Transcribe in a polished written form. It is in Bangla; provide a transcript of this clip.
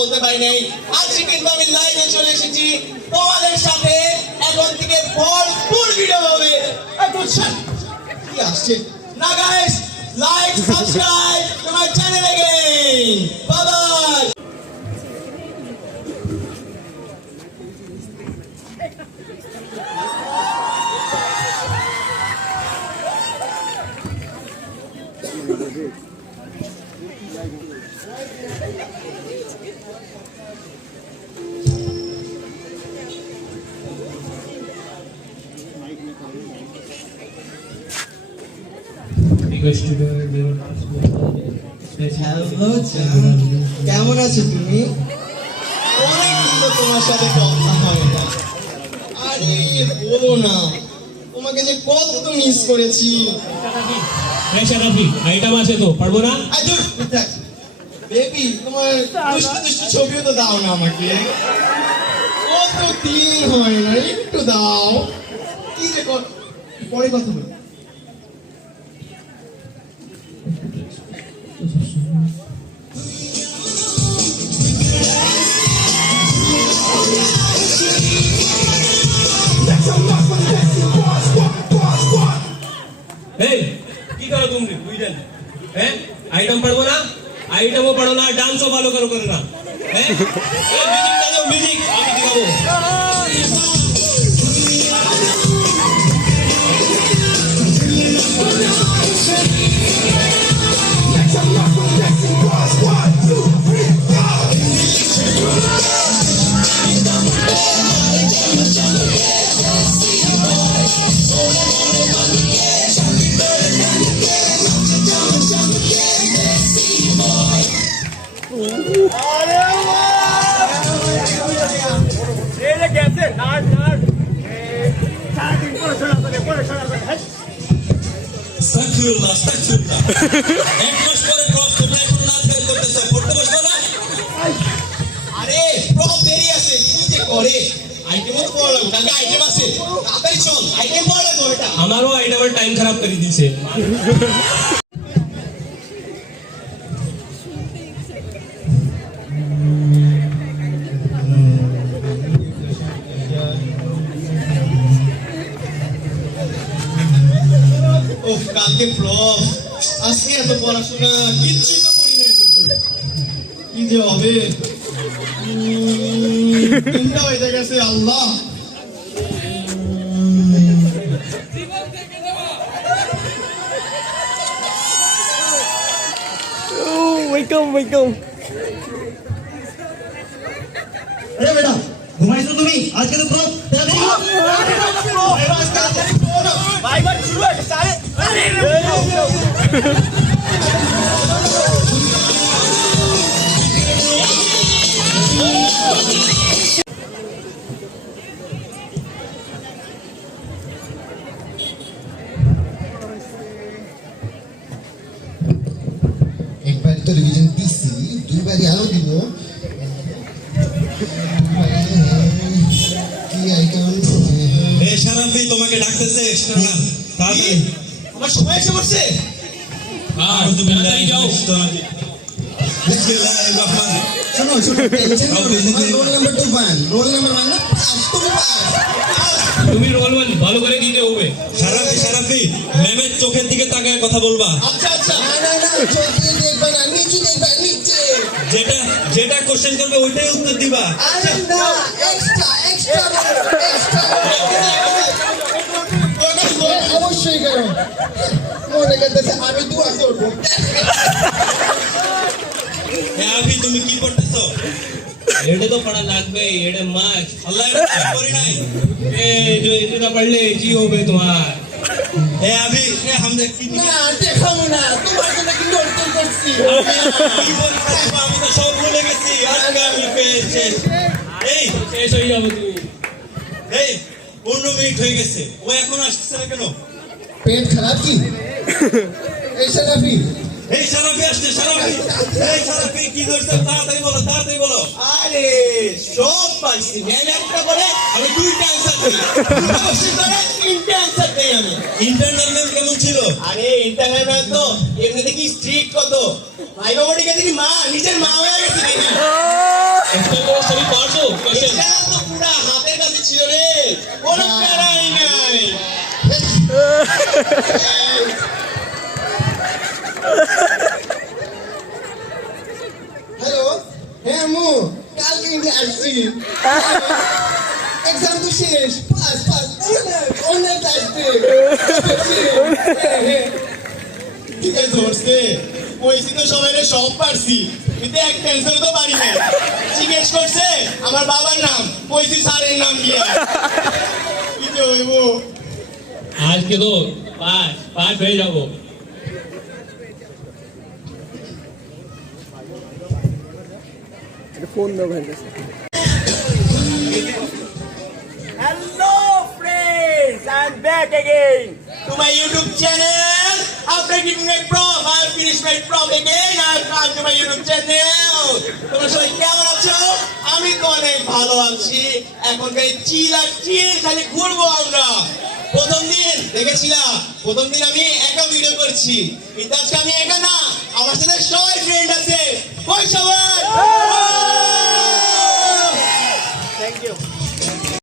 বলতে পারি নাই। আজকে কিন্তু আমি লাইভে চলে এসেছি তোমাদের সাথে। এখন থেকে ভরপুর ভিডিও হবে। কি আসছে না গাইস, লাইক সাবস্ক্রাইব তোমার চ্যানেলে গেইন। Bye bye. কেমন আছো তুমি? অনেকদিন তো তোমার সাথে কথা হয় না। আরে বলো না, তোমাকে যে কত মিস করেছি। আইটেম আছে তো পারবো না। বেবি তোমার দুষ্টু দুষ্টু ছবিও তো দাও না আমাকে। কত দিন হয় না, একটু দাও। কি যে পরে কথা বলি। কি করো তুমি বুঝলেন? হ্যাঁ, আইটেম পারবো না, আইটেমও পারো না, ডান্সও ভালো করে না। হ্যাঁ, মিউজিক আমি দেখাবো। আরে প্রব দেরি আছে, কি যে করে। আইটেম তো পড়া লাগবে, কালকে আইটেম আছে, তাড়াতাড়ি চল, আইটেম পড়া লাগবে। এটা আমারও আইটেমের টাইম খারাপ করে দিয়েছে। কালকে প্রব, আজকে এত পড়াশোনা কিচ্ছু তো করি না। কি যে হবে, চিন্তা হয়ে গেছে। আল্লাহ ওয়েলকাম। अरे बेटा घुमाइছো তুমি আজকে তো প্রব ভাইবার শুরু হয়েছে। একবার তো রিভিশন দিছি, দুইবারই আরো দিব। কি আইটেম? শারাফি তোমাকে ডাকতেছে এক্সট্রা না তাড়াতাড়ি। আমার সময় এসে পড়ছে। আউযু বিল্লাহি যাও। বিসমিল্লাহির রহমানির শোনো টেনশন করবে না। রোল নাম্বার 2 1, রোল নাম্বার 1 না, তুমি পাস। তুমি রোল ভালো করে দিতে হবে। শারাফি ম্যামের চোখের দিকে তাকায় কথা বলবা। আচ্ছা আচ্ছা, না চোখে দেখবা না, নিচে দেখবা, নিচে। যেটা কোশ্চেন করবে ওইটাই উত্তর দিবা। আরে না, এক্সট্রা অবশ্যই করো। মনে করতেছে আমি দোয়া করবো। আবি তুমি কি করতেছো? এটা তো পড়া লাগবে, এটা মার্কস। আল্লাহ করি নাই। जो इतना पढ़ ले जी हो गए तुम्हार। আবি আমরা কি না দেখাবো না, তোমার জন্য কি নড়তে করছি। কি বলতেছো? আমি তো সব ভুলে গেছি। আজকে আমি পেয়েছি। এই শেষ হয়ে যাবে তুমি। 15 মিনিট হয়ে গেছে, ও এখন আসছে না কেন? পেট খারাপ কি? এই শারাফি আসছে। শারাফি কি করছে? তাড়াতাড়ি বলো। আরে সব পাইছি। ম্যাম একটা করে আমি দুইটা অ্যান্সার দিই, করে তিনটা অ্যান্সার দিই আমি। ইন্টারনাল ম্যাম কেমন ছিল? আরে ইন্টারনেট ম্যাম তো এমনি দেখি স্ট্রিক্ট কত, ভাই বাবা দেখি মা নিজের মা হয়ে গেছে। एक्सप्लेन करो सभी पार्ट दो कैसे এটা তো পুরা হাতের কাছে ছিল রে, কোনো প্যারাই নাই। হ্যালো, হ্যাঁ আম্মু, কালকে ইন্ডিয়া আসছি। এক্সাম তো শেষ, পাস পাস, অনেক আসবে। ঠিক আছে ধরছে, কইছি তো সবাইরে সব পারছি, কিন্তু এক ক্যান্সেল তো পারি না। জিজ্ঞেস করছে আমার বাবার নাম, কইছি স্যারের নাম দিয়া। কি যে হইব? आज के दो पाँच भेज जाओ फोन दो भाई का Hello friends, I'm back again. To my YouTube channel, after giving my prom, I have finished my prom again. I have come to my YouTube channel. তোমরা সবাই কেমন আছো? আমি তো অনেক ভালো আছি। এখন চিল আর চিল খালি ঘুরবো আমরা। প্রথম দিন দেখেছিলাম, প্রথম দিন আমি একা ভিডিও করছি, কিন্তু আজকে আমি একা না, আমার সাথে সবাই ফ্রেন্ড আছে। কই সবাই?